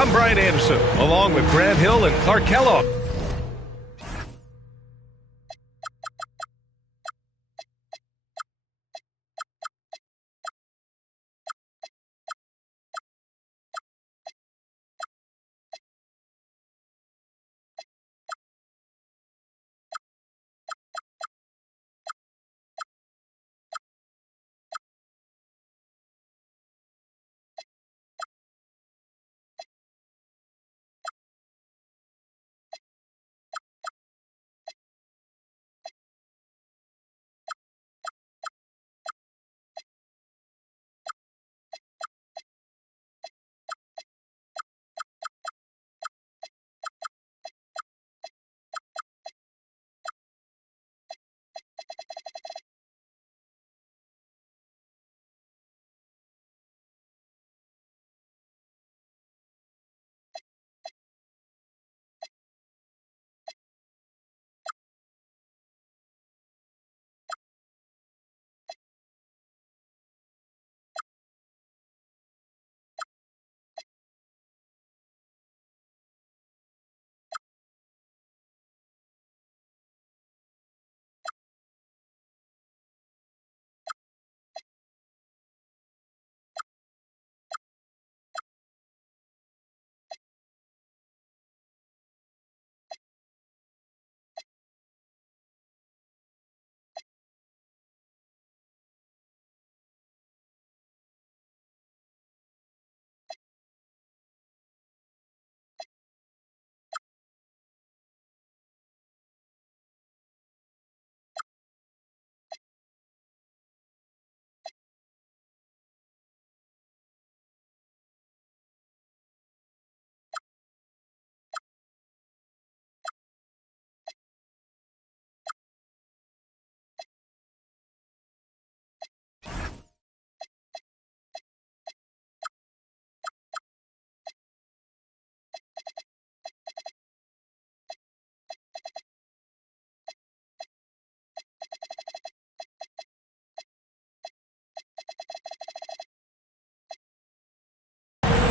I'm Brian Anderson, along with Grant Hill and Clark Kellogg.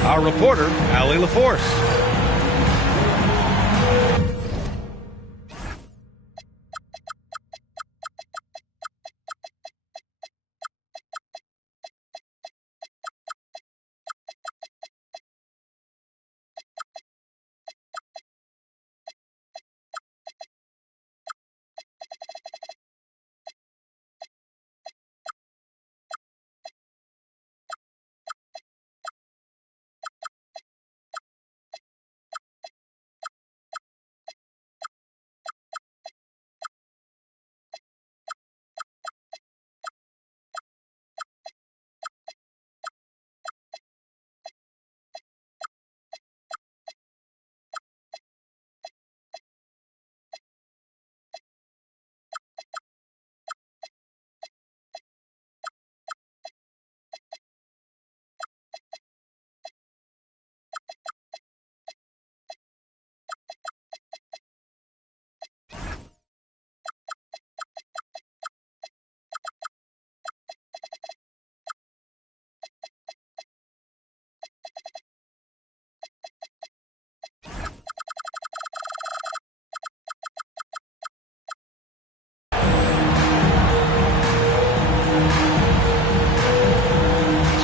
Our reporter, Allie LaForce.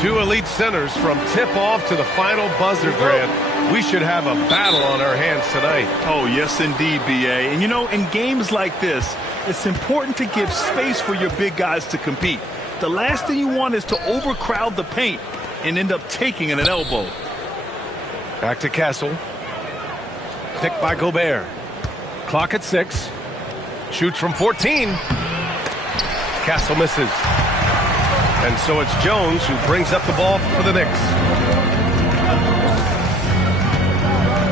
Two elite centers from tip-off to the final buzzer, Grant. We should have a battle on our hands tonight. Oh, yes, indeed, B.A. And, you know, in games like this, it's important to give space for your big guys to compete. The last thing you want is to overcrowd the paint and end up taking an elbow. Back to Castle. Picked by Gobert. Clock at 6. Shoots from 14. Castle misses. And so it's Jones who brings up the ball for the Knicks.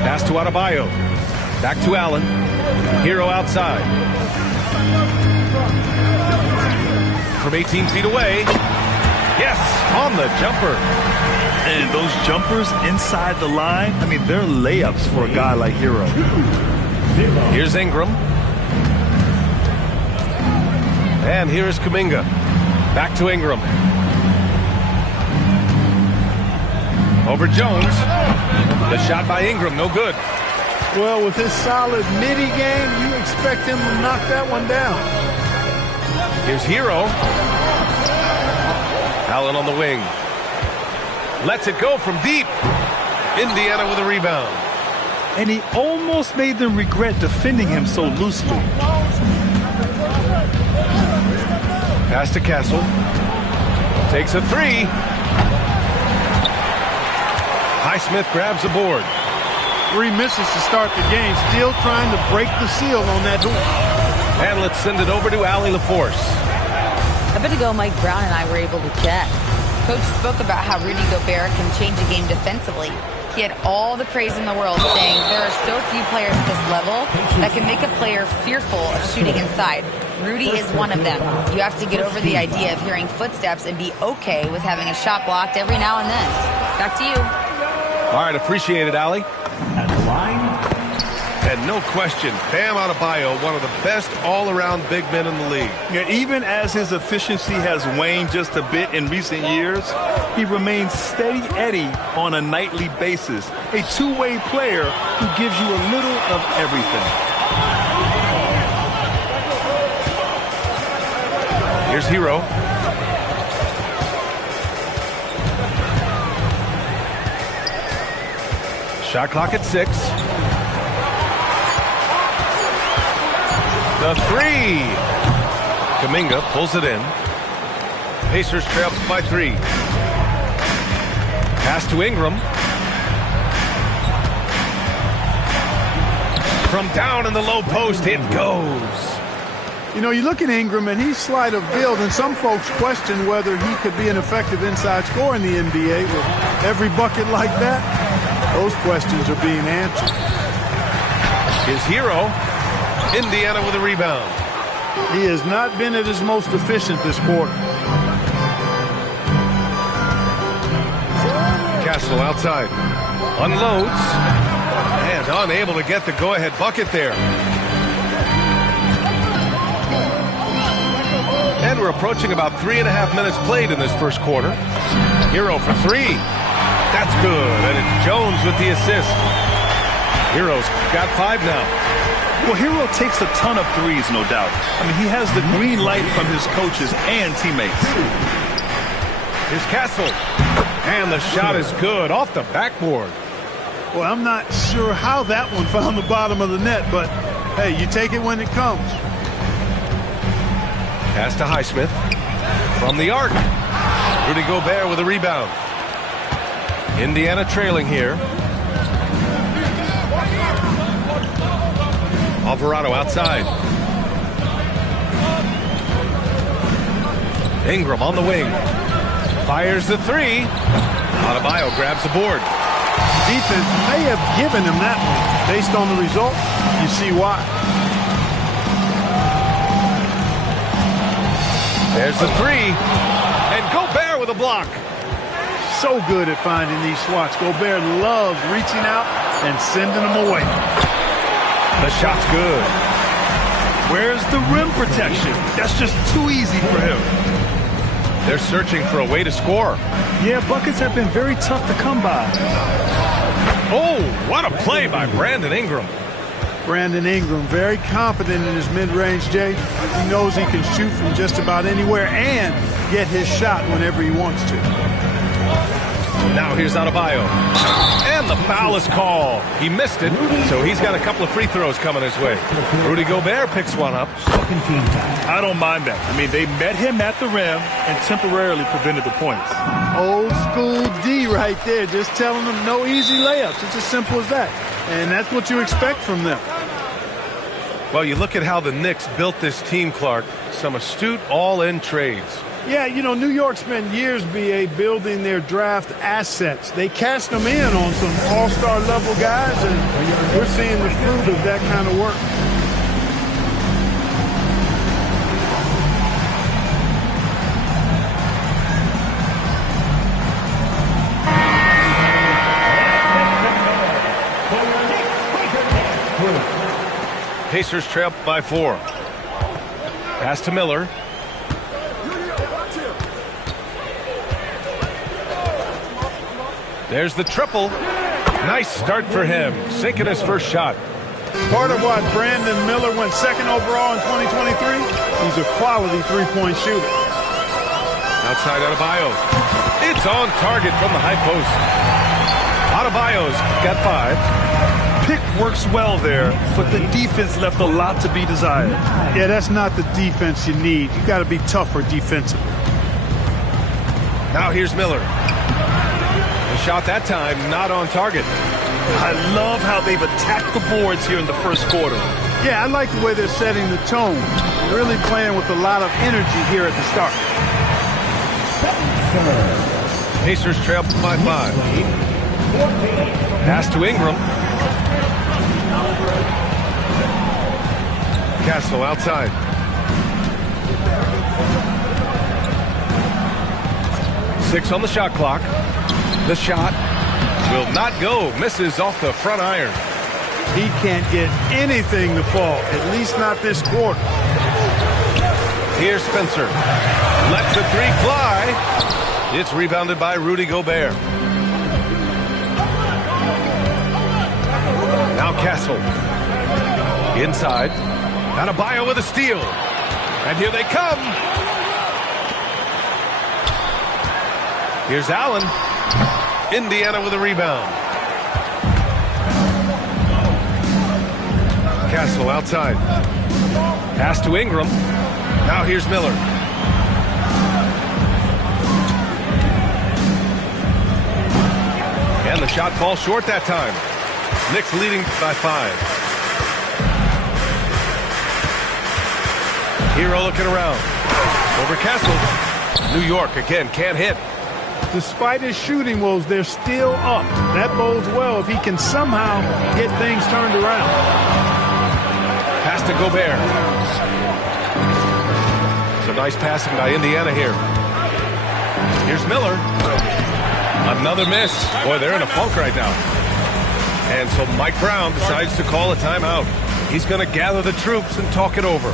Pass to Adebayo. Back to Allen. Hero outside. From 18 feet away. Yes, on the jumper. And those jumpers inside the line, I mean, they're layups for a guy like Hero. Here's Ingram. And here's Kuminga. Back to Ingram. Over Jones. The shot by Ingram, no good. Well, with his solid midi game, you expect him to knock that one down. Here's Hero. Allen on the wing. Lets it go from deep. Indiana with a rebound. And he almost made them regret defending him so loosely. Pass to Castle. Takes a three. Highsmith grabs the board. 3 misses to start the game. Still trying to break the seal on that hoop. And let's send it over to Allie LaForce. A bit ago, Mike Brown and I were able to chat. Coach spoke about how Rudy Gobert can change a game defensively. He had all the praise in the world, saying there are so few players at this level that can make a player fearful of shooting inside. Rudy is one of them. You have to get over the idea of hearing footsteps and be okay with having a shot blocked every now and then. Back to you. All right, appreciate it, Allie. At the line. And no question, Bam Adebayo, one of the best all-around big men in the league. Yeah, even as his efficiency has waned just a bit in recent years, he remains steady Eddie on a nightly basis. A two-way player who gives you a little of everything. Here's Hero. Shot clock at 6. The three. Kuminga pulls it in. Pacers trail by 3. Pass to Ingram. From down in the low post, it goes. You know, you look at Ingram, and he's slight of build, and some folks question whether he could be an effective inside scorer in the NBA. With every bucket like that, those questions are being answered. His Hero. Indiana with a rebound. He has not been at his most efficient this quarter. Castle outside. Unloads. And unable to get the go-ahead bucket there. And we're approaching about 3.5 minutes played in this first quarter. Hero for 3. That's good. And it's Jones with the assist. Hero's got 5 now. Well, Hero takes a ton of threes, no doubt. I mean, he has the green light from his coaches and teammates. Here's Castle. And the shot is good off the backboard. Well, I'm not sure how that one found the bottom of the net, but, hey, you take it when it comes. Pass to Highsmith. From the arc. Rudy Gobert with a rebound. Indiana trailing here. Alvarado outside. Ingram on the wing. Fires the 3. Adebayo grabs the board. Defense may have given him that one. Based on the result, you see why. There's the 3. And Gobert with a block. So good at finding these swats. Gobert loves reaching out and sending them away. The shot's good. Where's the rim protection? That's just too easy for him. They're searching for a way to score. Yeah, buckets have been very tough to come by. Oh, what a play by Brandon Ingram. Brandon Ingram, very confident in his mid-range, Jay. He knows he can shoot from just about anywhere and get his shot whenever he wants to. Now here's Adebayo. And the foul is called. He missed it, so he's got a couple of free throws coming his way. Rudy Gobert picks one up. I don't mind that. I mean, they met him at the rim and temporarily prevented the points. Old school D right there, just telling them no easy layups. It's as simple as that. And that's what you expect from them. Well, you look at how the Knicks built this team, Clark. Some astute all-in trades. Yeah, you know, New York spent years, B.A., building their draft assets. They cast them in on some all-star level guys, and we're seeing the fruit of that kind of work. Pacers trail by 4. Pass to Miller. There's the triple. Nice start for him, sinking his first shot. Part of why Brandon Miller went second overall in 2023, he's a quality three-point shooter. Outside Adebayo. It's on target from the high post. Adebayo's got 5. Pick works well there, but the defense left a lot to be desired. Yeah, that's not the defense you need. You got to be tougher defensively. Now here's Miller. The shot that time not on target. I love how they've attacked the boards here in the first quarter. Yeah, I like the way they're setting the tone. Really playing with a lot of energy here at the start. Pacers trail by 5. Pass to Ingram. Castle outside. Six on the shot clock. The shot will not go. Misses off the front iron. He can't get anything to fall, at least not this quarter. Here's Spencer. Lets the 3 fly. It's rebounded by Rudy Gobert. Now Castle. Inside. Adebayo with a steal. And here they come. Here's Allen. Indiana with a rebound. Castle outside. Pass to Ingram. Now here's Miller. And the shot falls short that time. Knicks leading by 5. Hero looking around. Over Castle. New York again can't hit. Despite his shooting woes, they're still up. That bodes well if he can somehow get things turned around. Pass to Gobert. Some nice passing by Indiana here. Here's Miller. Another miss. Boy, they're in a funk right now. And so Mike Brown decides to call a timeout. He's going to gather the troops and talk it over.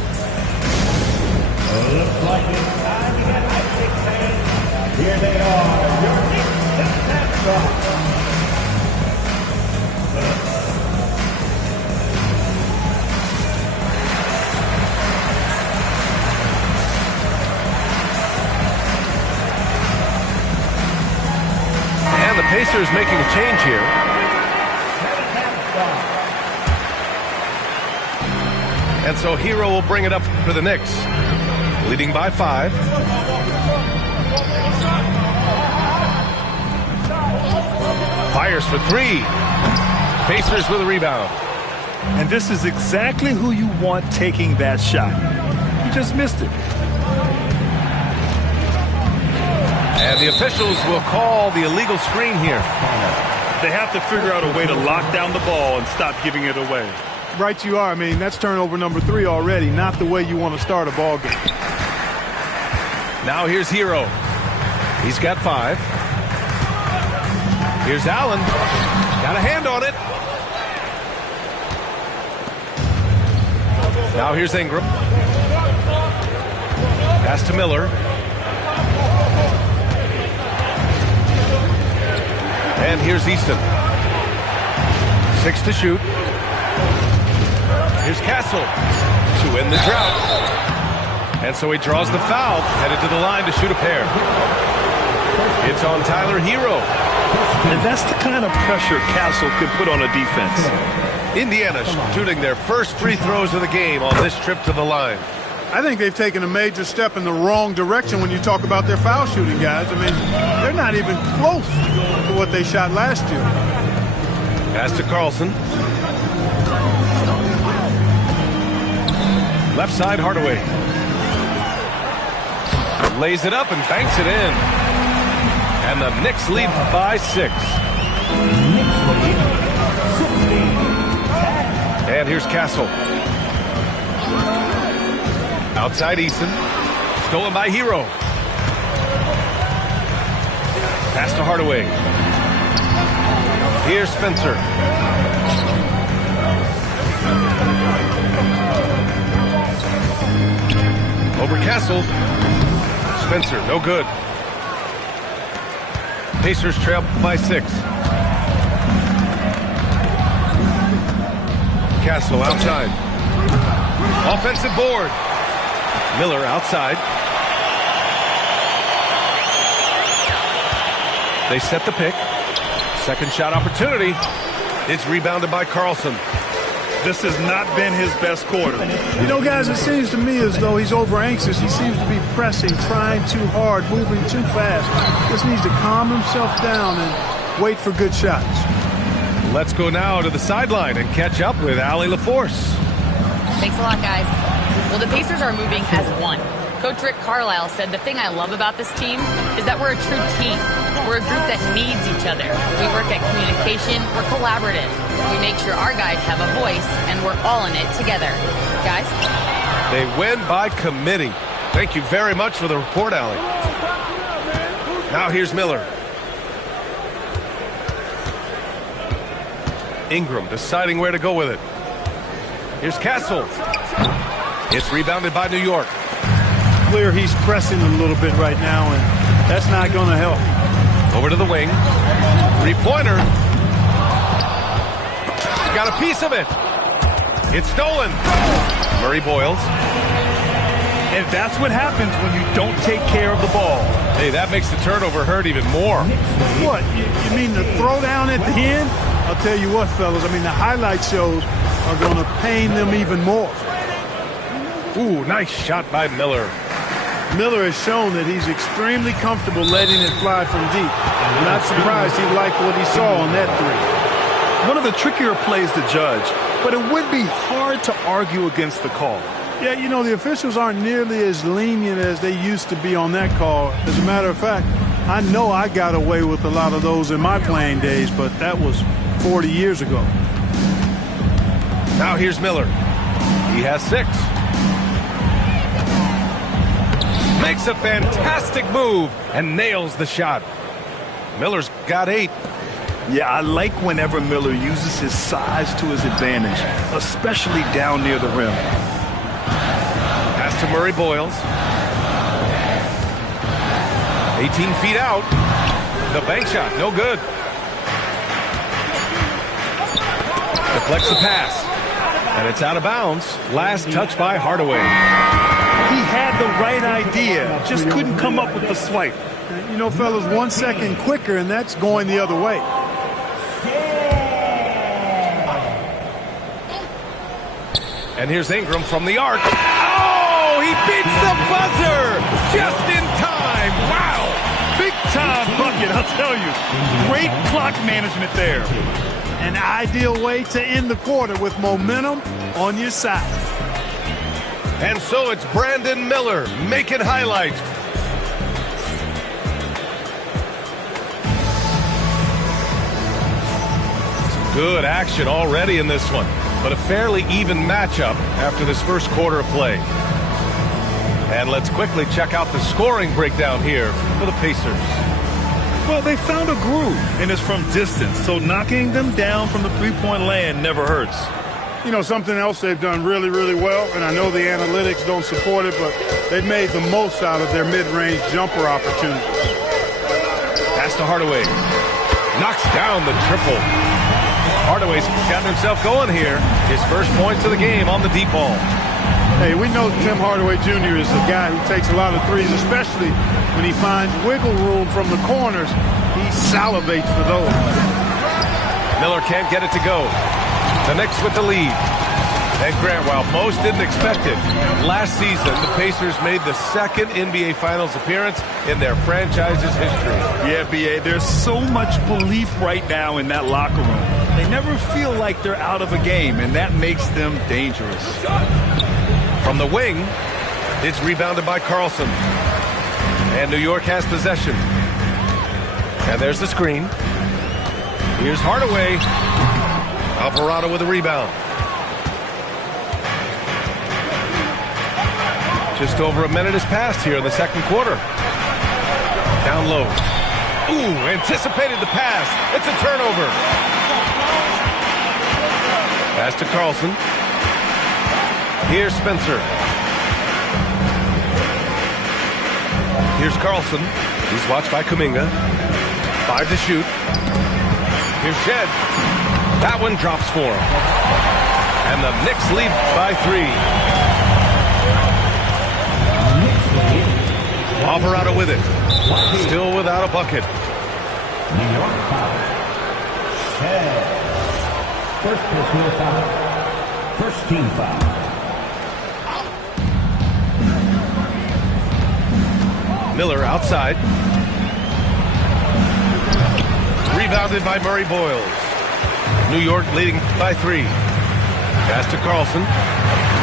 Looks like it's time to get Knicks fans. Here they are, your Knicks snapshot. And the Pacers making a change here. And so Hero will bring it up for the Knicks. Leading by 5. Fires for 3. Pacers with a rebound. And this is exactly who you want taking that shot. He just missed it. And the officials will call the illegal screen here. They have to figure out a way to lock down the ball and stop giving it away. Right you are. I mean, that's turnover number 3 already. Not the way you want to start a ball game. Now here's Hero. He's got 5. Here's Allen. Got a hand on it. Now here's Ingram. Pass to Miller. And here's Easton. 6 to shoot. Here's Castle to end the drought. And so he draws the foul, headed to the line to shoot a pair. It's on Tyler Hero. And that's the kind of pressure Castle could put on a defense. Indiana shooting their first free throws of the game on this trip to the line. I think they've taken a major step in the wrong direction when you talk about their foul shooting, guys. I mean, they're not even close to what they shot last year. Pass to Carlson. Left side, Hardaway. Lays it up and banks it in. And the Knicks lead by 6. And here's Castle. Outside Easton. Stolen by Hero. Pass to Hardaway. Here's Spencer. Over Castle. Spencer, no good. Pacers trail by 6. Castle outside. Offensive board. Miller outside. They set the pick. Second shot opportunity. It's rebounded by Carlson. This has not been his best quarter. You know, guys, it seems to me as though he's over anxious. He seems to be pressing, trying too hard, moving too fast. Just needs to calm himself down and wait for good shots. Let's go now to the sideline and catch up with Allie LaForce. Thanks a lot, guys. Well, the Pacers are moving as one. Coach Rick Carlisle said, the thing I love about this team is that we're a true team. We're a group that needs each other. We work at communication. We're collaborative. We make sure our guys have a voice, and we're all in it together. Guys? They win by committee. Thank you very much for the report, Allie. Now here's Miller. Ingram deciding where to go with it. Here's Castle. It's rebounded by New York. Clear he's pressing a little bit right now, and that's not going to help. Over to the wing. Three-pointer. Got a piece of it. It's stolen. Murray Boyles. And that's what happens when you don't take care of the ball. Hey, that makes the turnover hurt even more. What? You mean the throwdown at the end? I'll tell you what, fellas. I mean, the highlight shows are going to pain them even more. Ooh, nice shot by Miller. Miller has shown that he's extremely comfortable letting it fly from deep. I'm not surprised he liked what he saw on that three. One of the trickier plays to judge, but it would be hard to argue against the call. Yeah, you know, the officials aren't nearly as lenient as they used to be on that call. As a matter of fact, I know I got away with a lot of those in my playing days, but that was 40 years ago. Now here's Miller. He has 6. Makes a fantastic move and nails the shot. Miller's got 8. Yeah, I like whenever Miller uses his size to his advantage, especially down near the rim. Pass to Murray Boyles. 18 feet out. The bank shot, no good. Deflects the pass. And it's out of bounds. Last touch by Hardaway. He had the right idea, just couldn't come up with the swipe. You know, fellas, 1 second quicker, and that's going the other way. And here's Ingram from the arc. Oh, he beats the buzzer just in time. Wow. Big time bucket, I'll tell you. Great clock management there. An ideal way to end the quarter with momentum on your side. And so it's Brandon Miller making highlights. Some good action already in this one, but a fairly even matchup after this first quarter of play. And let's quickly check out the scoring breakdown here for the Pacers. Well, they found a groove, and it's from distance, so knocking them down from the three-point land never hurts. You know, something else they've done really, really well, and I know the analytics don't support it, but they've made the most out of their mid-range jumper opportunities. Pass to Hardaway. Knocks down the triple. Hardaway's got himself going here. His first points of the game on the deep ball. Hey, we know Tim Hardaway Jr. is a guy who takes a lot of threes, especially when he finds wiggle room from the corners. He salivates for those. Miller can't get it to go. The Knicks with the lead. And Grant, while most didn't expect it, last season the Pacers made the second NBA Finals appearance in their franchise's history. Yeah, B.A., there's so much belief right now in that locker room. They never feel like they're out of a game, and that makes them dangerous. From the wing, it's rebounded by Carlson. And New York has possession. And there's the screen. Here's Hardaway. Alvarado with a rebound. Just over a minute has passed here in the second quarter. Down low. Ooh, anticipated the pass. It's a turnover. Pass to Carlson. Here's Spencer. Here's Carlson. He's watched by Kuminga. 5 to shoot. Here's Shed. That one drops for him. And the Knicks lead by 3. Alvarado with it. Still without a bucket. New York foul. First personal foul. First team foul. Miller outside. Rebounded by Murray Boyles. New York leading by 3. Pass to Carlson.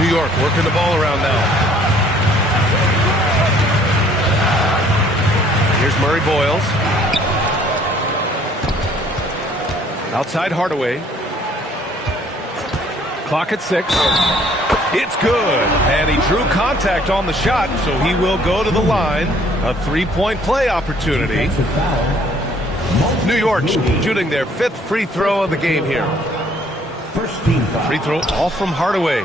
New York working the ball around now. Here's Murray Boyles. Outside Hardaway. Clock at 6. It's good. And he drew contact on the shot, so he will go to the line. A 3-point play opportunity. New York shooting their 5th free throw of the game here. First team foul. Free throw all from Hardaway.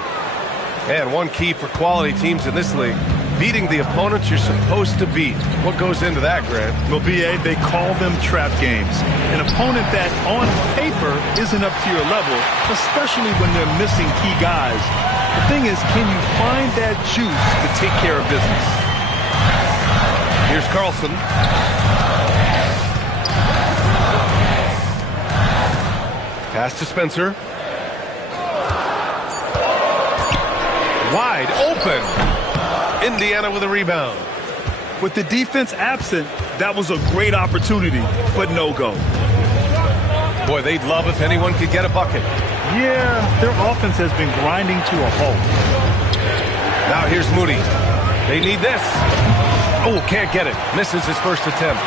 And one key for quality teams in this league, beating the opponents you're supposed to beat. What goes into that, Grant? Well, B.A., they call them trap games. An opponent that on paper isn't up to your level, especially when they're missing key guys. The thing is, can you find that juice to take care of business? Here's Carlson. Pass to Spencer. Wide open. Indiana with a rebound. With the defense absent, that was a great opportunity, but no go. Boy, they'd love if anyone could get a bucket. Yeah, their offense has been grinding to a halt. Now here's Moody. They need this. Oh, can't get it. Misses his first attempt.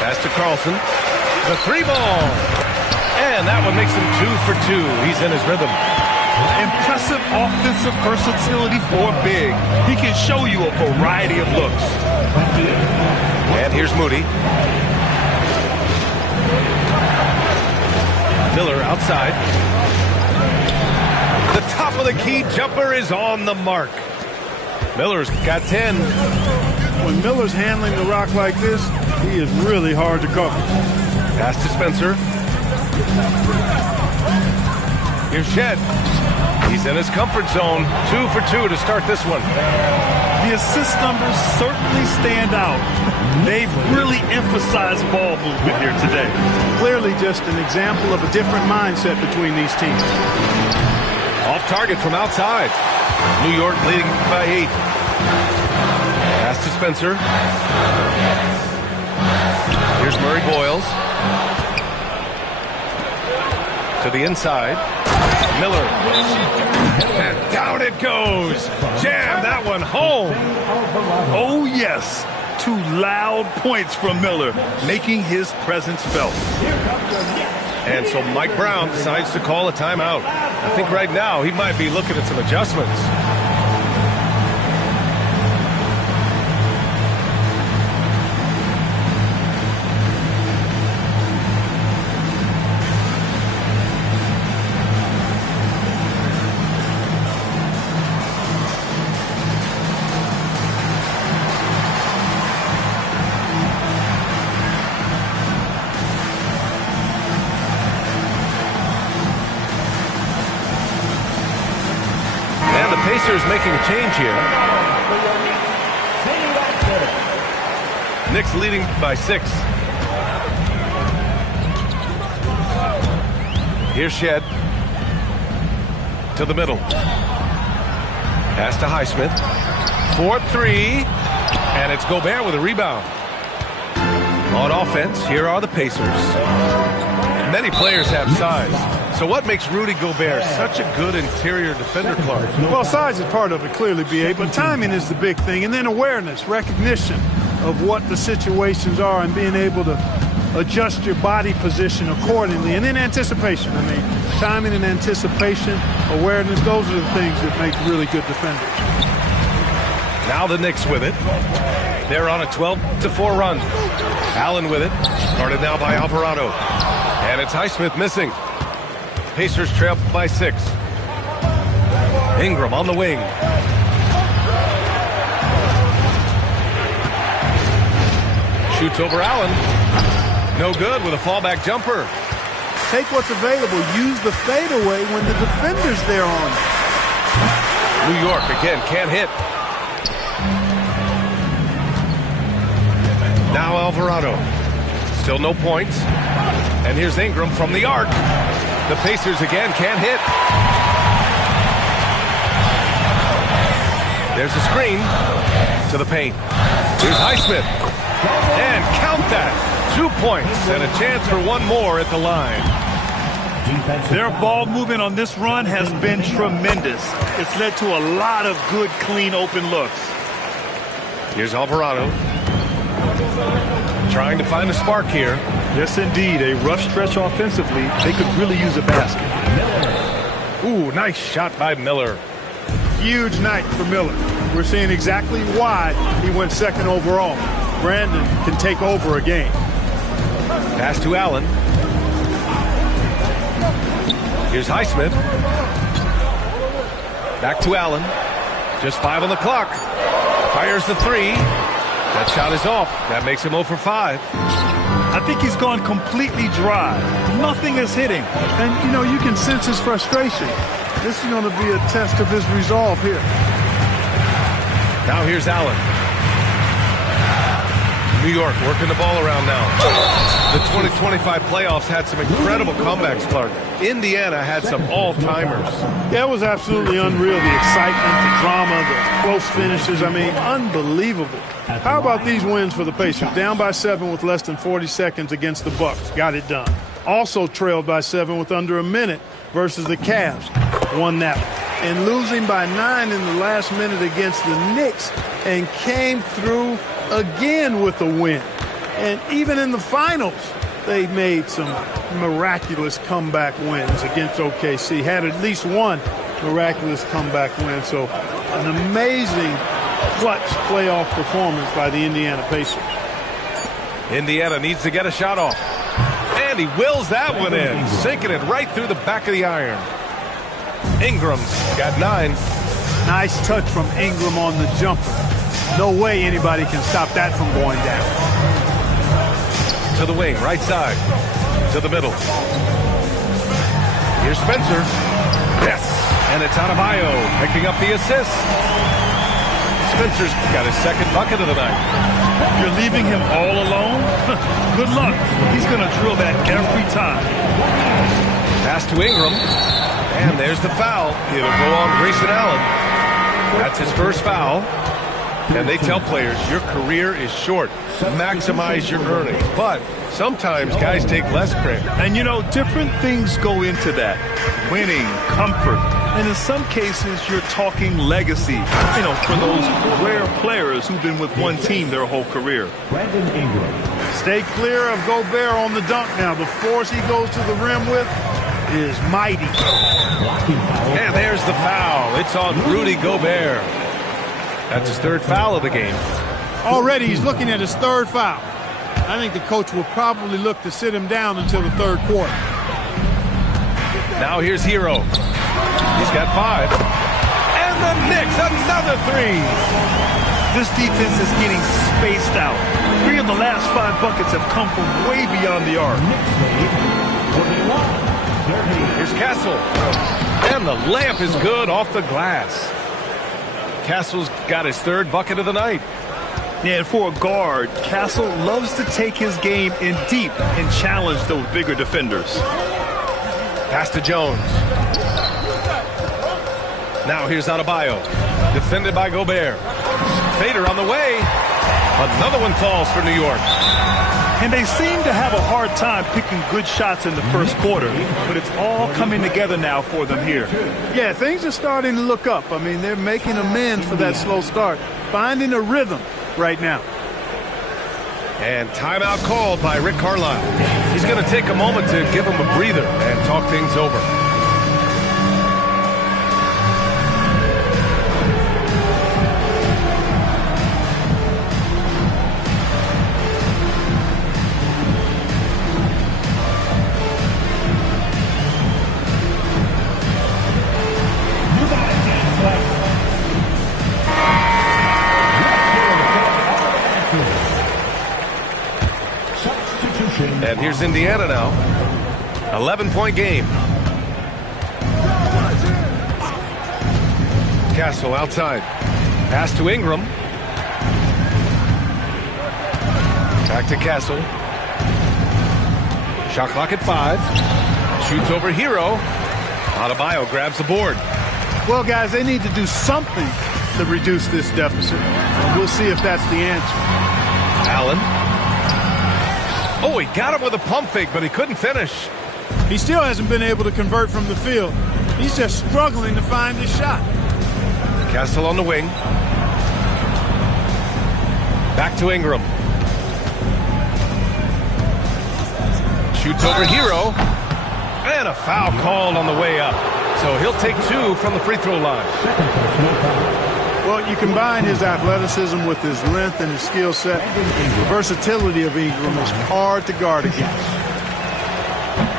Pass to Carlson. The 3-ball. And that one makes him 2 for 2. He's in his rhythm. Impressive offensive versatility for a big. He can show you a variety of looks. And here's Moody. Miller outside. The top of the key jumper is on the mark. Miller's got 10. When Miller's handling the rock like this, he is really hard to cover. Pass to Spencer. Here's Shed. He's in his comfort zone. 2 for 2 to start this one. The assist numbers certainly stand out. They've really emphasized ball movement here today. Clearly just an example of a different mindset between these teams. Off target from outside. New York leading by 8. Pass to Spencer. Here's Murray Boyles. To the inside. Miller. And down it goes. Jam that one home. Oh, yes. 2 loud points from Miller, making his presence felt. And so Mike Brown decides to call a timeout. I think right now he might be looking at some adjustments. Pacers making a change here. Knicks leading by 6. Here's Shed. To the middle. Pass to Highsmith. 4-3. And it's Gobert with a rebound. On offense, here are the Pacers. Many players have size. So what makes Rudy Gobert such a good interior defender, Clark? Well, size is part of it, clearly, B.A., but timing is the big thing. And then awareness, recognition of what the situations are and being able to adjust your body position accordingly. And then anticipation. I mean, timing and anticipation, awareness, those are the things that make really good defenders. Now the Knicks with it. They're on a 12-4 run. Allen with it. Guarded now by Alvarado. And it's Highsmith missing. Pacers trail by 6. Ingram on the wing. Shoots over Allen. No good with a fallback jumper. Take what's available. Use the fadeaway when the defender's there on it. New York again can't hit. Now Alvarado. Still no points. And here's Ingram from the arc. The Pacers again can't hit. There's a screen to the paint. Here's Highsmith. And count that. 2 points and a chance for one more at the line. Their ball movement on this run has been tremendous. It's led to a lot of good, clean, open looks. Here's Alvarado. Trying to find a spark here. Yes, indeed. A rough stretch offensively. They could really use a basket. Ooh, nice shot by Miller. Huge night for Miller. We're seeing exactly why he went second overall. Brandon can take over a game. Pass to Allen. Here's Highsmith. Back to Allen. Just 5 on the clock. Fires the 3. That shot is off. That makes him 0 for 5. I think he's gone completely dry. Nothing is hitting. And, you know, you can sense his frustration. This is going to be a test of his resolve here. Now here's Allen. New York working the ball around now. The 2025 playoffs had some incredible comebacks, Clark. Indiana had some all-timers. That was absolutely unreal. The excitement, the drama, the close finishes. I mean, unbelievable. How about these wins for the Pacers? Down by 7 with less than 40 seconds against the Bucks. Got it done. Also trailed by 7 with under a minute versus the Cavs. Won that one. And losing by 9 in the last minute against the Knicks and came through again with a win. And even in the finals, they made some miraculous comeback wins against OKC. Had at least one miraculous comeback win. So an amazing clutch playoff performance by the Indiana Pacers. Indiana needs to get a shot off. And he wills that one in, sinking it right through the back of the iron. Ingram's got 9. Nice touch from Ingram on the jumper. No way anybody can stop that from going down. To the wing, right side. To the middle. Here's Spencer. Yes. And it's Adebayo picking up the assist. Spencer's got his second bucket of the night. You're leaving him all alone? Good luck. He's going to drill that every time. Pass to Ingram. And there's the foul. It'll go on Grayson Allen. That's his first foul. And they tell players, your career is short. Maximize your earnings. But sometimes guys take less credit. And, you know, different things go into that. Winning, comfort, and in some cases, you're talking legacy. You know, for those rare players who've been with one team their whole career. Brandon Ingram. Stay clear of Gobert on the dunk now. The force he goes to the rim with is mighty. And there's the foul. It's on Rudy Gobert. That's his third foul of the game. Already he's looking at his third foul. I think the coach will probably look to sit him down until the third quarter. Now here's Hero. He's got 5. And the Knicks, another 3. This defense is getting spaced out. 3 of the last 5 buckets have come from way beyond the arc. Here's Castle. And the layup is good off the glass. Castle's got his third bucket of the night. Yeah, and for a guard, Castle loves to take his game in deep and challenge those bigger defenders. Pass to Jones. Now here's Adebayo. Defended by Gobert. Fader on the way. Another one falls for New York. And they seem to have a hard time picking good shots in the first quarter, but it's all coming together now for them here. Yeah, things are starting to look up. I mean, they're making amends for that slow start, finding a rhythm right now. And timeout called by Rick Carlisle. He's going to take a moment to give him a breather and talk things over. And here's Indiana now. 11-point game. Castle outside. Pass to Ingram. Back to Castle. Shot clock at 5. Shoots over Hero. Adebayo grabs the board. Well, guys, they need to do something to reduce this deficit. And we'll see if that's the answer. Allen. Oh, he got him with a pump fake, but he couldn't finish. He still hasn't been able to convert from the field. He's just struggling to find his shot. Castle on the wing. Back to Ingram. Shoots over Hero. And a foul called on the way up. So he'll take 2 from the free throw line. Well, you combine his athleticism with his length and his skill set. The versatility of Ingram is hard to guard against.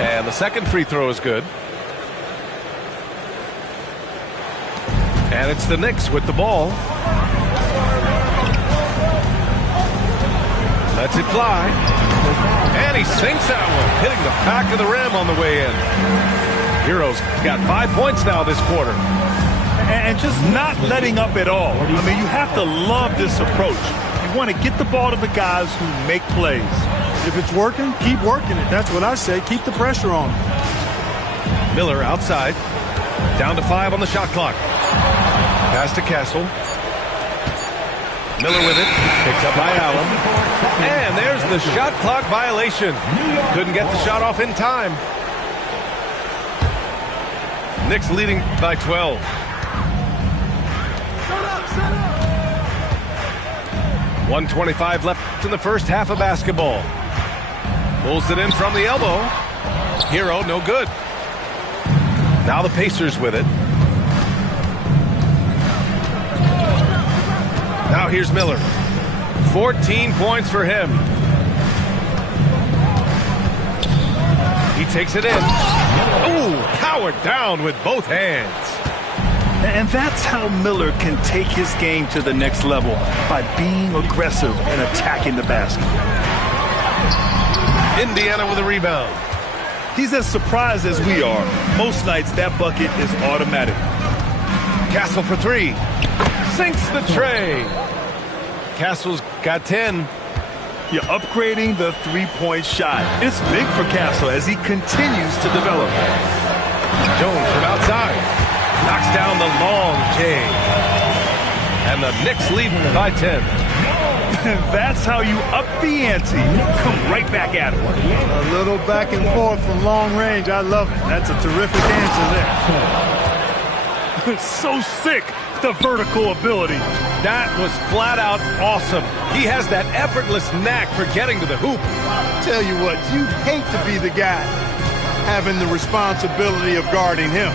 And the second free throw is good. And it's the Knicks with the ball. Lets it fly. And he sinks that one, hitting the back of the rim on the way in. Hero's got 5 points now this quarter. And just not letting up at all. I mean, you have to love this approach. You want to get the ball to the guys who make plays. If it's working, keep working it. That's what I say. Keep the pressure on. Miller outside. Down to 5 on the shot clock. Pass to Castle. Miller with it. Picked up by Allen. And there's the shot clock violation. Couldn't get the shot off in time. Knicks leading by 12. .125 left in the first half of basketball. Pulls it in from the elbow. Hero, no good. Now the Pacers with it. Now here's Miller. 14 points for him. He takes it in. Ooh, powered down with both hands. And that's how Miller can take his game to the next level, by being aggressive and attacking the basket. Indiana with a rebound. He's as surprised as we are. Most nights that bucket is automatic. Castle for 3. Sinks the tray. Castle's got 10. You're upgrading the three-point shot. It's big for Castle as he continues to develop. Jones from outside. Knocks down the long J. And the Knicks lead by 10. That's how you up the ante. Come right back at him. A little back and forth from long range. I love it. That's a terrific answer there. So sick, the vertical ability. That was flat out awesome. He has that effortless knack for getting to the hoop. Tell you what, you'd hate to be the guy having the responsibility of guarding him.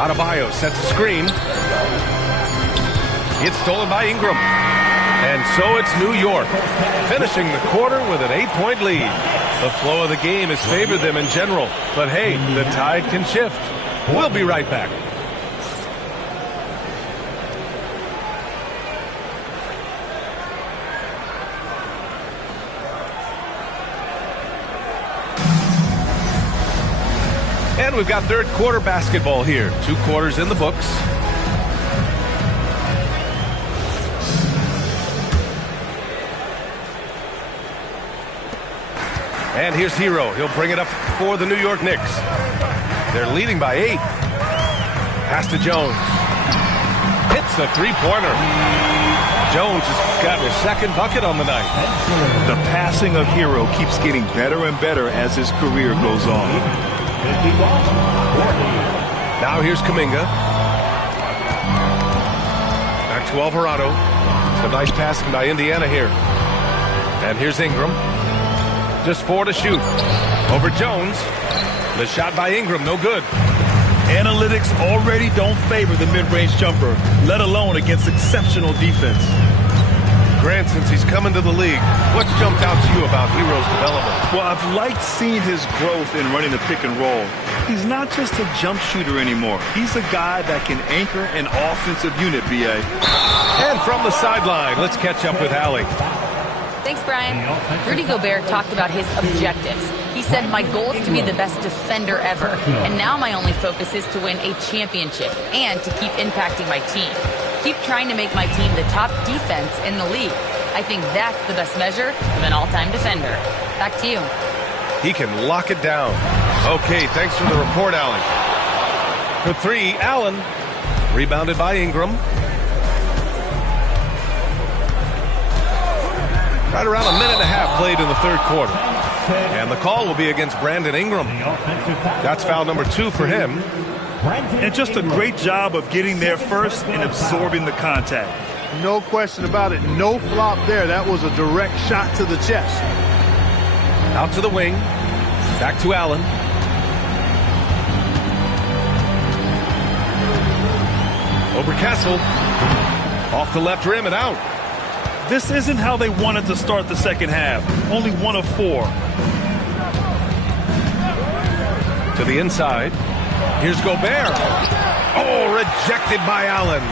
Adebayo sets a screen. It's stolen by Ingram. And so it's New York, finishing the quarter with an 8-point lead. The flow of the game has favored them in general. But hey, the tide can shift. We'll be right back. And we've got third quarter basketball here. 2 quarters in the books. And here's Hero. He'll bring it up for the New York Knicks. They're leading by 8. Pass to Jones. Hits a three-pointer. Jones has got his second bucket on the night. The passing of Hero keeps getting better and better as his career goes on. Now here's Kuminga. Back to Alvarado. It's a nice passing by Indiana here. And here's Ingram. Just 4 to shoot. Over Jones. The shot by Ingram, no good. Analytics already don't favor the mid-range jumper, let alone against exceptional defense. Grant, since he's come into the league, what's jumped out to you about Hero's development? Well, I've liked seeing his growth in running the pick and roll. He's not just a jump shooter anymore. He's a guy that can anchor an offensive unit, B.A. And from the sideline, let's catch up with Allie. Thanks, Brian. Rudy Gobert talked about his objectives. He said, my goal is to be the best defender ever, and now my only focus is to win a championship and to keep impacting my team. Keep trying to make my team the top defense in the league. I think that's the best measure of an all-time defender. Back to you. He can lock it down. Okay, thanks for the report, Allen. For three, Allen. Rebounded by Ingram. Right around a minute and a half played in the third quarter. And the call will be against Brandon Ingram. That's foul number 2 for him. And just a great job of getting there first and absorbing the contact. No question about it. No flop there. That was a direct shot to the chest. Out to the wing. Back to Allen. Over Kessel. Off the left rim and out. This isn't how they wanted to start the second half. Only 1 of 4. To the inside. Here's Gobert. Oh, rejected by Allen.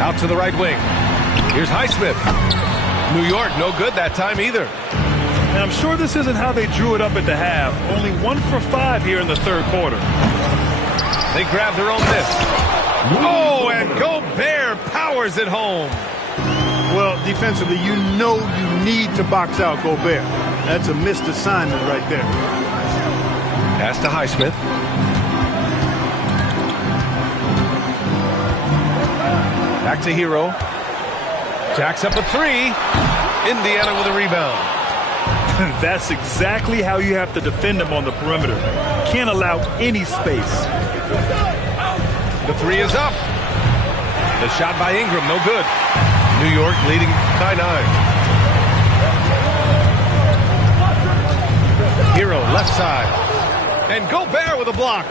Out to the right wing. Here's Highsmith. New York, no good that time either. And I'm sure this isn't how they drew it up at the half. Only 1 for 5 here in the third quarter. They grab their own miss. Oh, and Gobert powers it home. Well, defensively, you know you need to box out Gobert. That's a missed assignment right there. Pass to Highsmith. Back to Hero. Jacks up a 3. Indiana with a rebound. That's exactly how you have to defend them on the perimeter. Can't allow any space. The 3 is up. The shot by Ingram, no good. New York leading by 9. Hero left side. And Gobert with a block.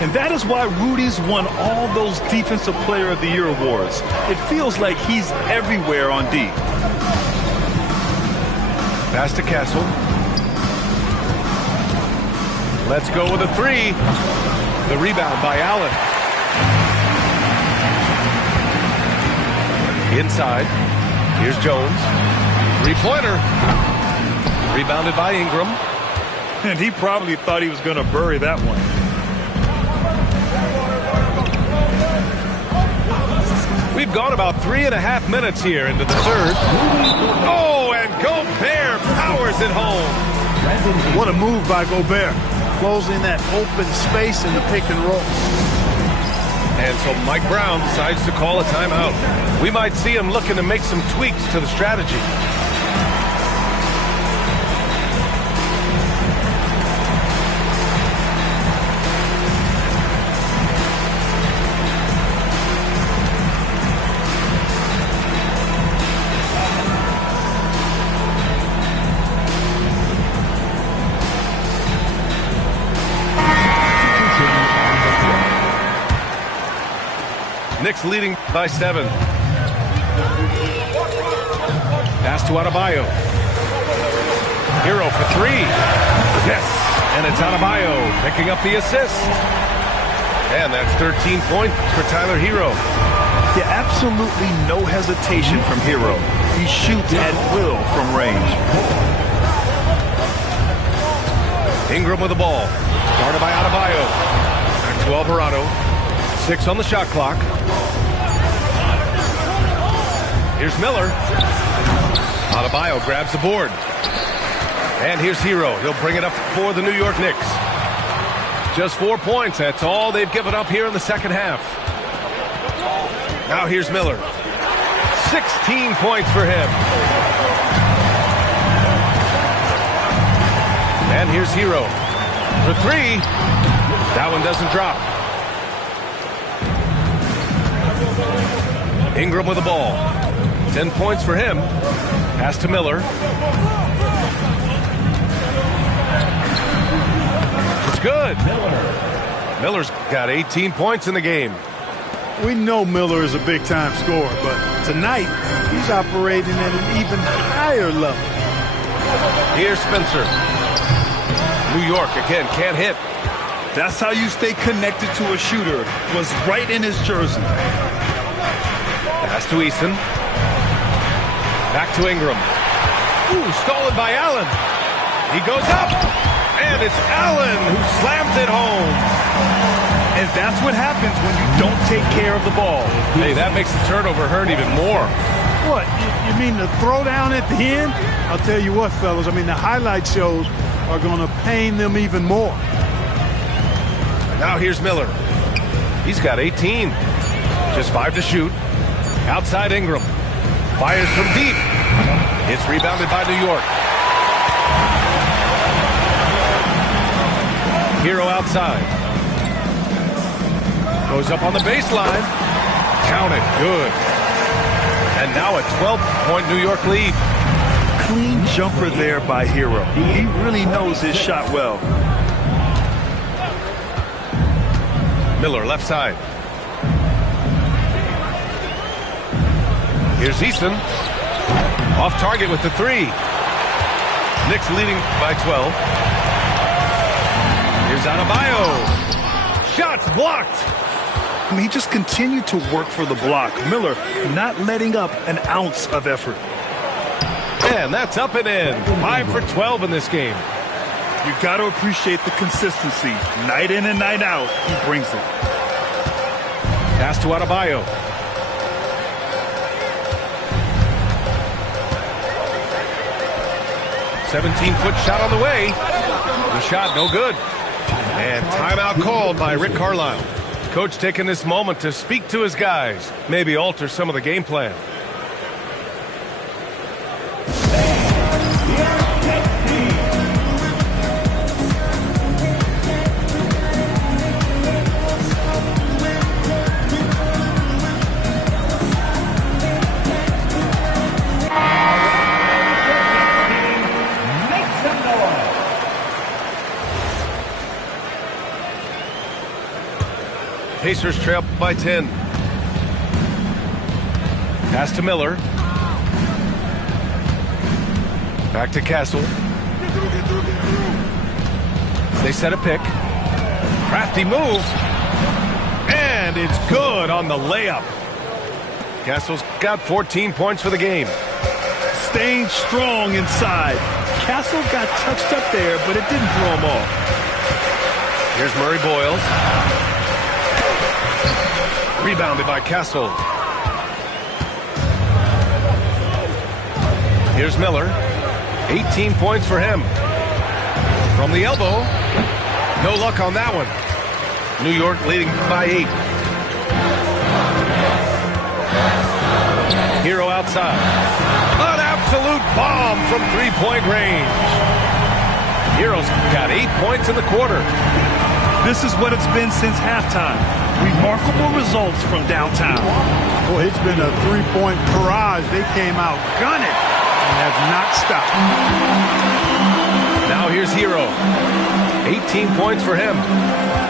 And that is why Rudy's won all those Defensive Player of the Year awards. It feels like he's everywhere on D. Pass to Castle. Let's go with a 3. The rebound by Allen. Inside. Here's Jones. 3-pointer. Rebounded by Ingram. And he probably thought he was going to bury that one. We've gone about 3.5 minutes here into the third. Oh, and Gobert powers it home. What a move by Gobert. Closing that open space in the pick and roll. And so Mike Brown decides to call a timeout. We might see him looking to make some tweaks to the strategy. Knicks leading by 7. Pass to Adebayo. Hero for 3. Yes, and it's Adebayo picking up the assist. And that's 13 points for Tyler Hero. Yeah, absolutely no hesitation from Hero. He shoots at will from range. Ingram with the ball. Guarded by Adebayo. Back to Alvarado. 6 on the shot clock. Here's Miller. Adebayo grabs the board. And here's Hero. He'll bring it up for the New York Knicks. Just 4 points. That's all they've given up here in the second half. Now here's Miller. 16 points for him. And here's Hero. For 3. That one doesn't drop. Ingram with the ball. 10 points for him. Pass to Miller. It's good. Miller's got 18 points in the game. We know Miller is a big-time scorer, but tonight he's operating at an even higher level. Here's Spencer. New York again can't hit. That's how you stay connected to a shooter. Was right in his jersey. Pass to Easton. Back to Ingram. Ooh, stolen by Allen. He goes up, and it's Allen who slams it home. And that's what happens when you don't take care of the ball. Hey, that makes the turnover hurt even more. What, you mean the throwdown at the end? I'll tell you what, fellas, I mean, the highlight shows are going to pain them even more. Now here's Miller. He's got 18. Just 5 to shoot. Outside Ingram. Fires from deep. It's rebounded by New York. Hero outside. Goes up on the baseline. Counted. Good. And now a 12-point New York lead. Clean jumper there by Hero. He really knows his shot well. Miller left side. Here's Easton. Off target with the 3. Knicks leading by 12. Here's Adebayo. Shots blocked. I mean, he just continued to work for the block. Miller not letting up an ounce of effort. And that's up and in. 5 for 12 in this game. You got to appreciate the consistency. Night in and night out, he brings it. Pass to Adebayo. "17-foot shot on the way. The shot no good. And timeout called by Rick Carlisle. Coach taking this moment to speak to his guys. Maybe alter some of the game plan. Pacers trail by 10. Pass to Miller. Back to Castle. They set a pick. Crafty move. And it's good on the layup. Castle's got 14 points for the game. Staying strong inside. Castle got touched up there, but it didn't throw him off. Here's Murray Boyles. Rebounded by Castle. Here's Miller. 18 points for him. From the elbow. No luck on that one. New York leading by 8. Hero outside. An absolute bomb from three-point range. Hero's got 8 points in the quarter. This is what it's been since halftime. Remarkable results from downtown. Boy, it's been a three-point barrage. They came out gunning and have not stopped. Now here's Hero. 18 points for him.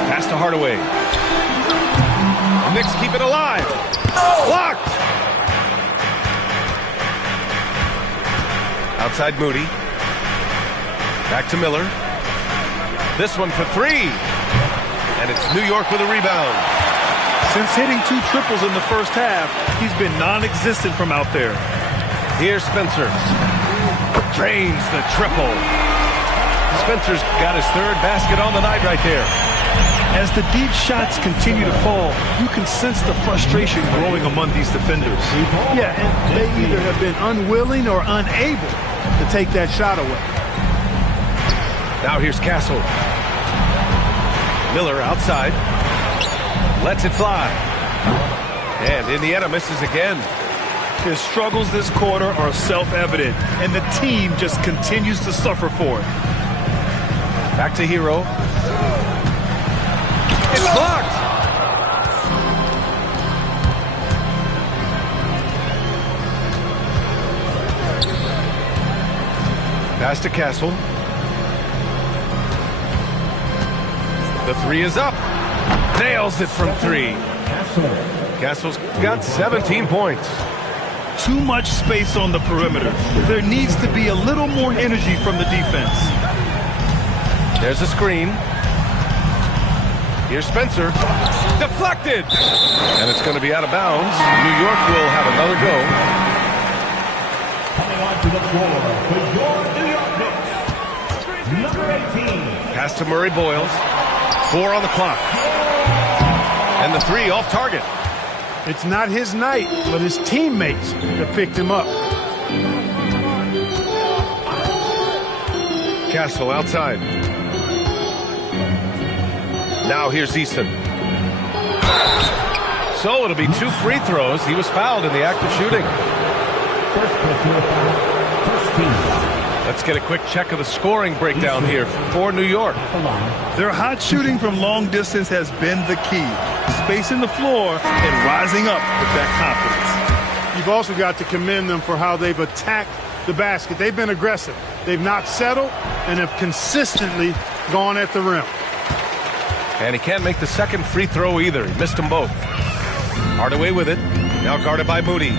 Pass to Hardaway. The Knicks keep it alive. Blocked. Outside Moody. Back to Miller. This one for 3. And it's New York with a rebound. Since hitting 2 triples in the first half, he's been non-existent from out there. Here's Spencer. Drains the triple. Spencer's got his 3rd basket on the night right there. As the deep shots continue to fall, you can sense the frustration growing among these defenders. Yeah, and they either have been unwilling or unable to take that shot away. Now here's Castle. Miller outside. Lets it fly. And Indiana misses again. His struggles this quarter are self-evident, and the team just continues to suffer for it. Back to Hero. It's blocked. Pass to Castle. The 3 is up. Nails it from 3. Castle's got 17 points. Too much space on the perimeter. There needs to be a little more energy from the defense. There's a screen. Here's Spencer. Deflected. And it's going to be out of bounds. New York will have another go. score for your New York Knicks, number 18. Pass to Murray Boyles. 4 on the clock. And the 3 off target. It's not his night, but his teammates have picked him up. Castle outside. Now here's Eason. So it'll be 2 free throws. He was fouled in the act of shooting. First personal foul, first team. Let's get a quick check of the scoring breakdown here for New York. Their hot shooting from long distance has been the key. Spacing the floor and rising up with that confidence. You've also got to commend them for how they've attacked the basket. They've been aggressive. They've not settled and have consistently gone at the rim. And he can't make the second free throw either. He missed them both. Hardaway with it. Now guarded by Moody.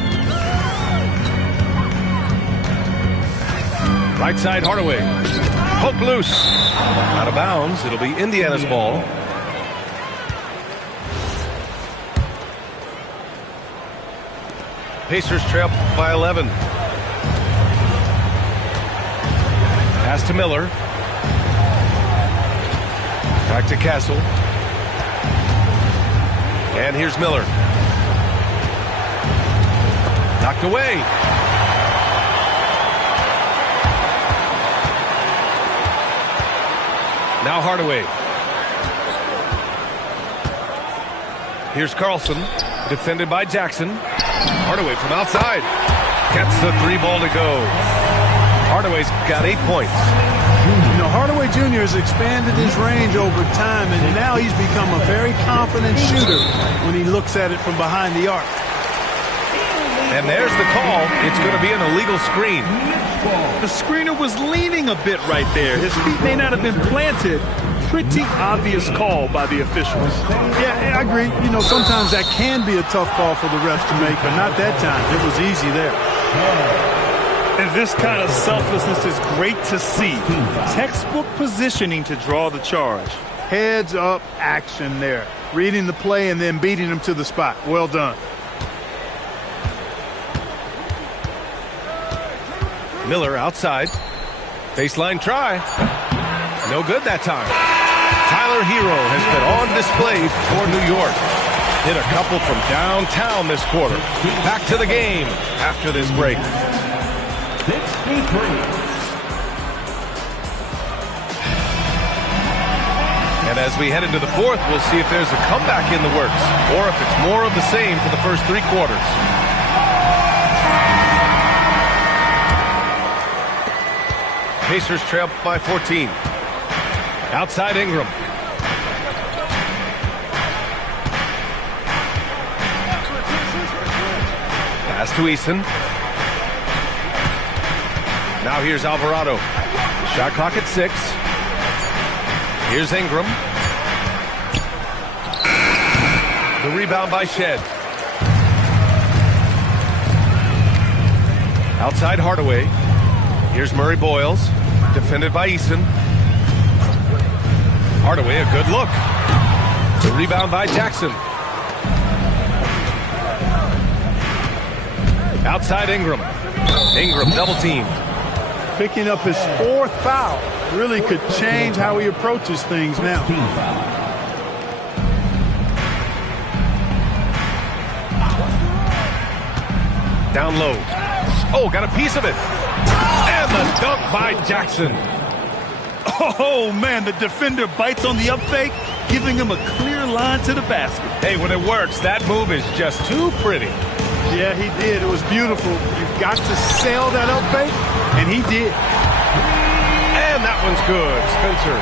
Right side, Hardaway. Poke loose. Out of bounds. It'll be Indiana's ball. Pacers trail by 11. Pass to Miller. Back to Castle. And here's Miller. Knocked away. Now Hardaway. Here's Carlson. Defended by Jackson. Hardaway from outside. Gets the 3 ball to go. Hardaway's got 8 points. You know, Hardaway Jr. has expanded his range over time, and now he's become a very confident shooter when he looks at it from behind the arc. And there's the call. It's going to be an illegal screen. The screener was leaning a bit right there. His feet may not have been planted. Pretty obvious call by the officials. Yeah, I agree. You know, sometimes that can be a tough call for the refs to make, but not that time. It was easy there. And this kind of selflessness is great to see. Textbook positioning to draw the charge. Heads up action there. Reading the play and then beating him to the spot. Well done. Miller outside. Baseline try. No good that time. Tyler Hero has been on display for New York. Hit a couple from downtown this quarter. Back to the game after this break. 63. And as we head into the fourth, we'll see if there's a comeback in the works or if it's more of the same for the first 3 quarters. Pacers trail by 14. Outside Ingram. Pass to Eason. Now here's Alvarado. Shot clock at 6. Here's Ingram. The rebound by Shed. Outside Hardaway. Here's Murray Boyles. Defended by Eason. Hardaway, a good look. The rebound by Jackson. Outside Ingram. Ingram double team. Picking up his 4th foul. Really could change how he approaches things now. Down low. Oh, got a piece of it. And the dunk by Jackson. Oh, man, the defender bites on the up fake, giving him a clear line to the basket. Hey, when it works, that move is just too pretty. Yeah, he did. It was beautiful. You've got to sell that up fake, and he did. And that one's good. Spencer.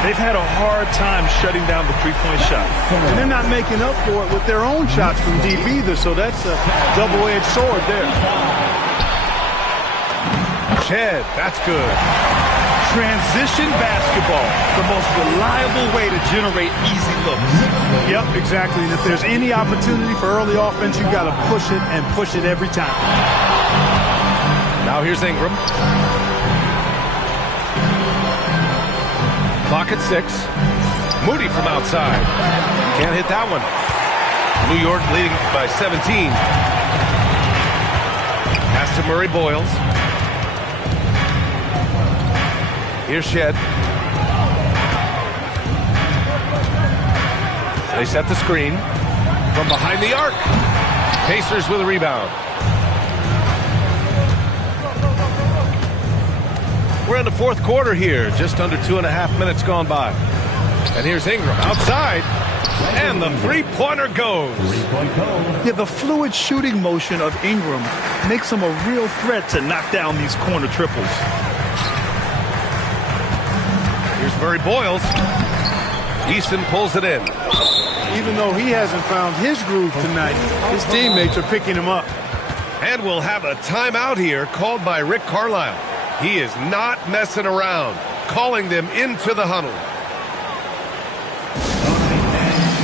They've had a hard time shutting down the three-point shot. And they're not making up for it with their own shots from deep either, so that's a double-edged sword there. Shed, that's good. Transition basketball, the most reliable way to generate easy looks. Yep, exactly. And if there's any opportunity for early offense, you've got to push it and push it every time. Now here's Ingram. Clock at 6. Moody from outside. Can't hit that one. New York leading by 17. Pass to Murray Boyles. Here's Shed. They set the screen from behind the arc. Pacers with a rebound. We're in the fourth quarter here. Just under 2.5 minutes gone by. And here's Ingram outside. And the three-pointer goes. Yeah, the fluid shooting motion of Ingram makes him a real threat to knock down these corner triples. Here's Murray Boyles. Easton pulls it in. Even though he hasn't found his groove tonight, his teammates are picking him up. And we'll have a timeout here called by Rick Carlisle. He is not messing around, calling them into the huddle.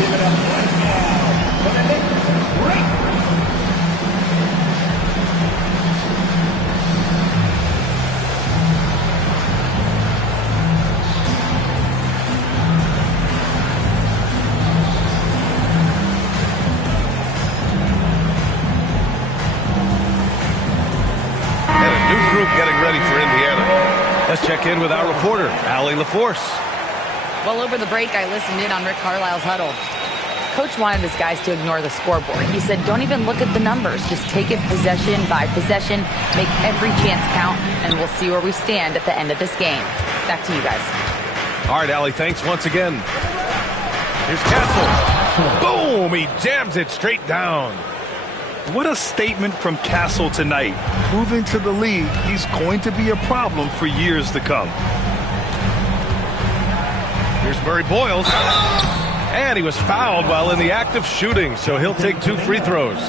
Give it up right now for the Knicks. Break. And a new group getting ready for Indiana. Let's check in with our reporter, Allie LaForce. Well, over the break, I listened in on Rick Carlisle's huddle. Coach wanted his guys to ignore the scoreboard. He said, don't even look at the numbers. Just take it possession by possession, make every chance count, and we'll see where we stand at the end of this game. Back to you guys. All right, Allie, thanks once again. Here's Castle. Boom! He jams it straight down. What a statement from Castle tonight, proving to the league he's going to be a problem for years to come. Here's Murray Boyles. And he was fouled while in the act of shooting, so he'll take 2 free throws.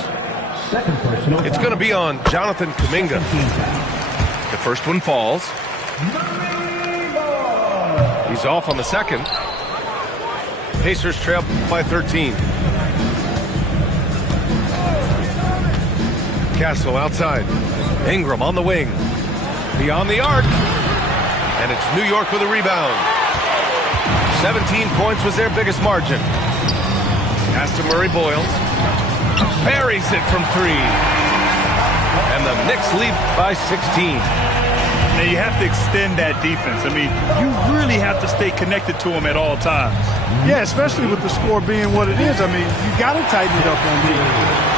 It's going to be on Jonathan Kuminga. The first one falls. He's off on the second. Pacers trail by 13. Castle outside. Ingram on the wing. Beyond the arc. And it's New York with a rebound. 17 points was their biggest margin. Pass to Murray Boyles. Buries it from 3. And the Knicks lead by 16. Now you have to extend that defense. I mean, you really have to stay connected to him at all times. Yeah, especially with the score being what it is. I mean, you got to tighten it up on defense.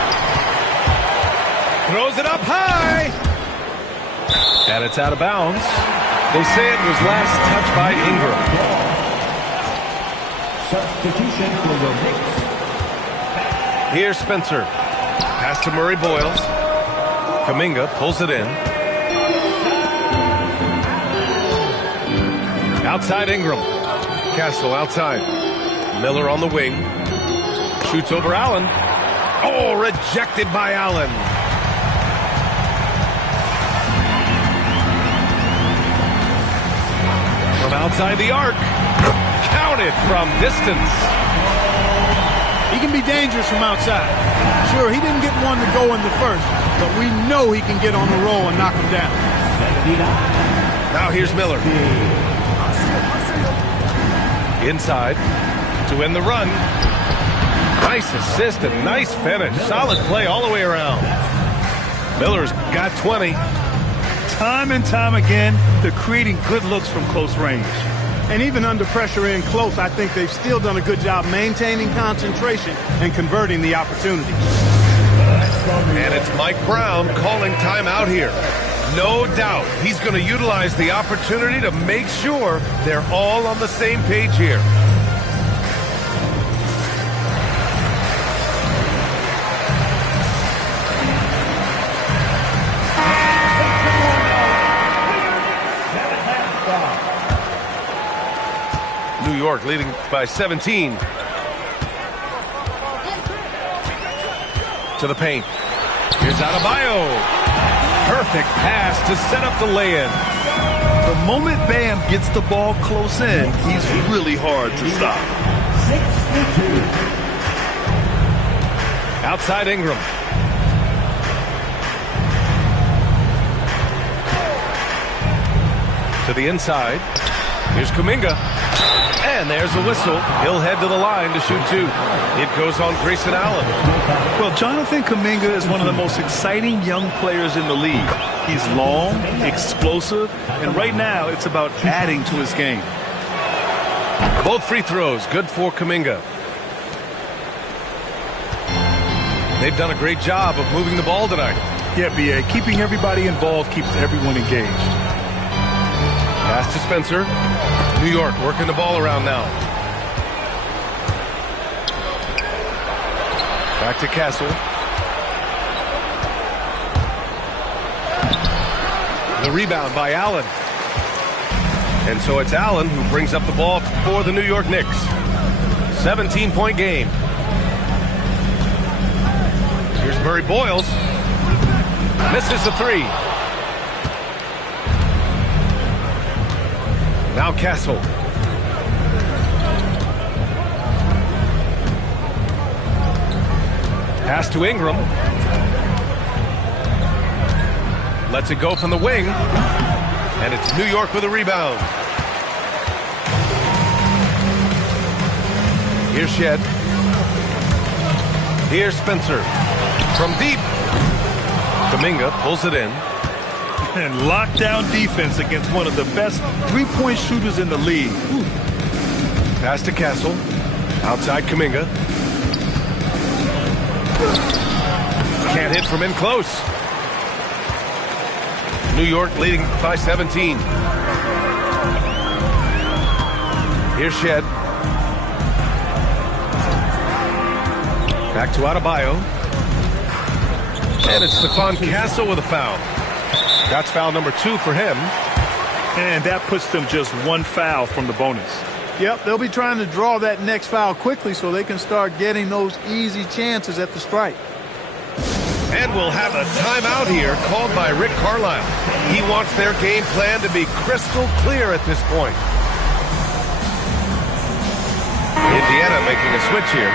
Throws it up high. And it's out of bounds. They say it was last touched by Ingram. Substitution for the Knicks. Here's Spencer. Pass to Murray Boyles. Kuminga pulls it in. Outside Ingram. Castle outside. Miller on the wing. Shoots over Allen. Oh, rejected by Allen. From outside the arc. Counted from distance. He can be dangerous from outside. Sure, he didn't get one to go in the first, but we know he can get on the roll and knock him down. Now here's Miller. Inside to win the run. Nice assist and nice finish. Solid play all the way around. Miller's got 20. Time and time again, they're creating good looks from close range. And even under pressure in close, I think they've still done a good job maintaining concentration and converting the opportunity. And it's Mike Brown calling timeout here. No doubt he's going to utilize the opportunity to make sure they're all on the same page here. New York leading by 17. To the paint. Here's Adebayo. Perfect pass to set up the lay-in. The moment Bam gets the ball close in, he's really hard to stop. 62. Outside Ingram. To the inside. Here's Kuminga. And there's a whistle. He'll head to the line to shoot 2. It goes on Grayson Allen. Well, Jonathan Kuminga is one of the most exciting young players in the league. He's long, explosive, and right now it's about adding to his game. Both free throws good for Kuminga. They've done a great job of moving the ball tonight. Yeah, B.A. Keeping everybody involved keeps everyone engaged. Pass to Spencer. New York working the ball around now. Back to Castle. The rebound by Allen. And so it's Allen who brings up the ball for the New York Knicks. 17-point game. Here's Murray Boyles. Misses the 3. Now Castle. Pass to Ingram. Lets it go from the wing. And it's New York with a rebound. Here's Shed. Here's Spencer. From deep. Kuminga pulls it in. And lockdown defense against one of the best three-point shooters in the league. Ooh. Pass to Castle. Outside Kuminga. Can't hit from in close. New York leading by 17. Here's Shed. Back to Adebayo. And it's Stephon Castle with a foul. That's foul number 2 for him. And that puts them just 1 foul from the bonus. Yep, they'll be trying to draw that next foul quickly so they can start getting those easy chances at the strike. And we'll have a timeout here called by Rick Carlisle. He wants their game plan to be crystal clear at this point. Indiana making a switch here.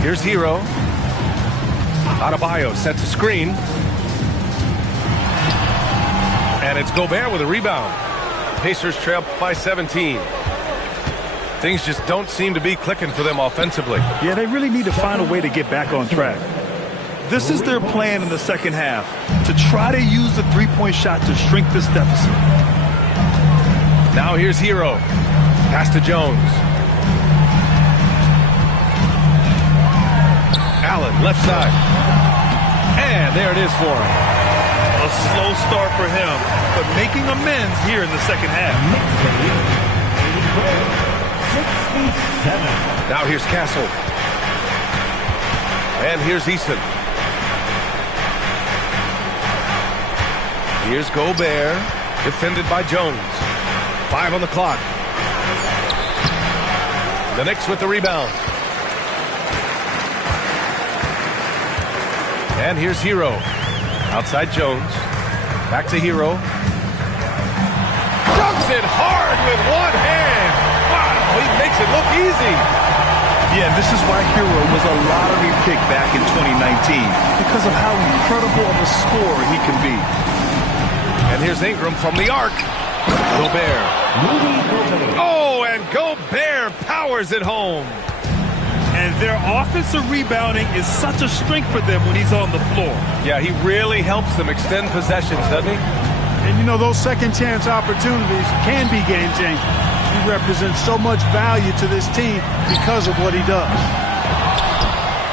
Here's Hero. Adebayo sets a screen. And it's Gobert with a rebound. Pacers trail by 17. Things just don't seem to be clicking for them offensively. Yeah, they really need to find a way to get back on track. This is their plan in the second half, to try to use the three-point shot to shrink this deficit. Now here's Hero. Pass to Jones. Allen, left side. And there it is for him. A slow start for him, but making amends here in the second half. Now here's Castle. And here's Eason. Here's Gobert, defended by Jones. 5 on the clock. The Knicks with the rebound. And here's Hero. Outside Jones. Back to Hero. Dunks it hard with one hand. Wow, he makes it look easy. Yeah, this is why Hero was a lottery pick back in 2019 because of how incredible of a scorer he can be. And here's Ingram from the arc. Gobert. Oh, and Gobert powers it home. And their offensive rebounding is such a strength for them when he's on the floor. Yeah, he really helps them extend possessions, doesn't he? And, you know, those second chance opportunities can be game changing. He represents so much value to this team because of what he does.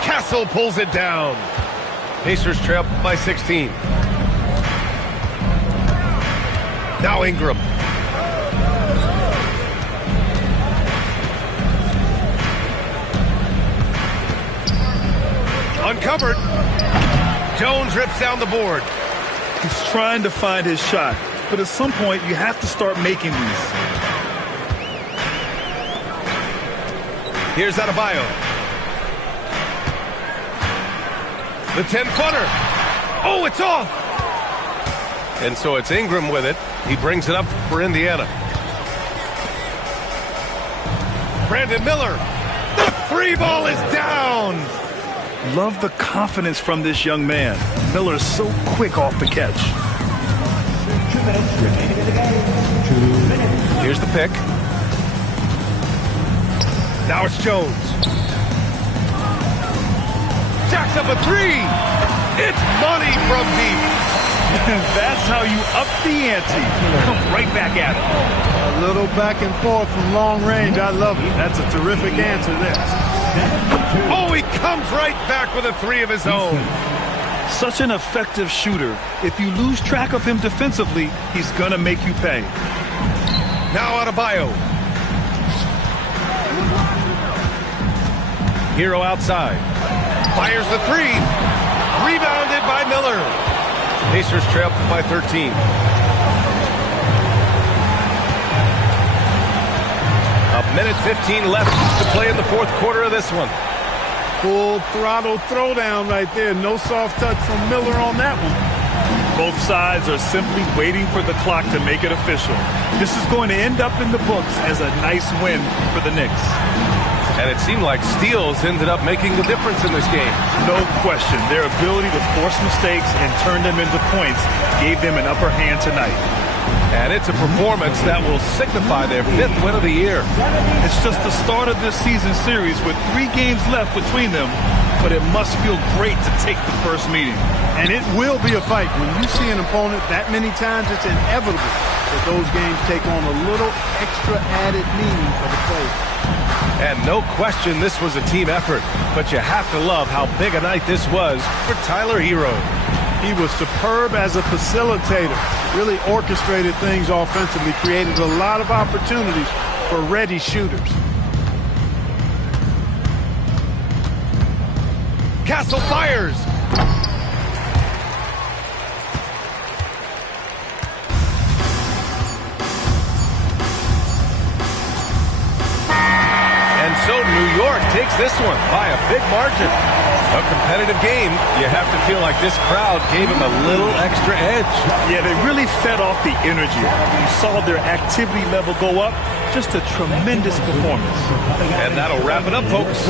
Castle pulls it down. Pacers trail by 16. Now Ingram. Uncovered. Jones rips down the board. He's trying to find his shot, but at some point you have to start making these. Here's Adebayo. The 10-footer. Oh, it's off. And so it's Ingram with it. He brings it up for Indiana. Brandon Miller. The free ball is down. Love the confidence from this young man. Miller is so quick off the catch. 2 minutes remaining in the game. 2 minutes. Here's the pick. Now it's Jones. Jacks up a three. It's money from deep. That's how you up the ante. Come right back at him. A little back and forth from long range. I love it. That's a terrific answer there. Oh, he comes right back with a three of his own. Such an effective shooter. If you lose track of him defensively, he's going to make you pay. Now Adebayo. Hero outside. Fires the three. Rebounded by Miller. Pacers trail by 13. A minute 15 left to play in the fourth quarter of this one. Full throttle throwdown right there. No soft touch from Miller on that one. Both sides are simply waiting for the clock to make it official. This is going to end up in the books as a nice win for the Knicks. And it seemed like steals ended up making the difference in this game. No question. Their ability to force mistakes and turn them into points gave them an upper hand tonight. And it's a performance that will signify their 5th win of the year. It's just the start of this season series with 3 games left between them, but it must feel great to take the first meeting. And it will be a fight. When you see an opponent that many times, it's inevitable that those games take on a little extra added meaning for the players. And no question this was a team effort, but you have to love how big a night this was for Tyler Hero. He was superb as a facilitator, really orchestrated things offensively, created a lot of opportunities for ready shooters. Castle fires. And so New York takes this one by a big margin. A competitive game, you have to feel like this crowd gave him a little extra edge. Yeah, they really fed off the energy. You saw their activity level go up. Just a tremendous performance. And that'll wrap it up, folks.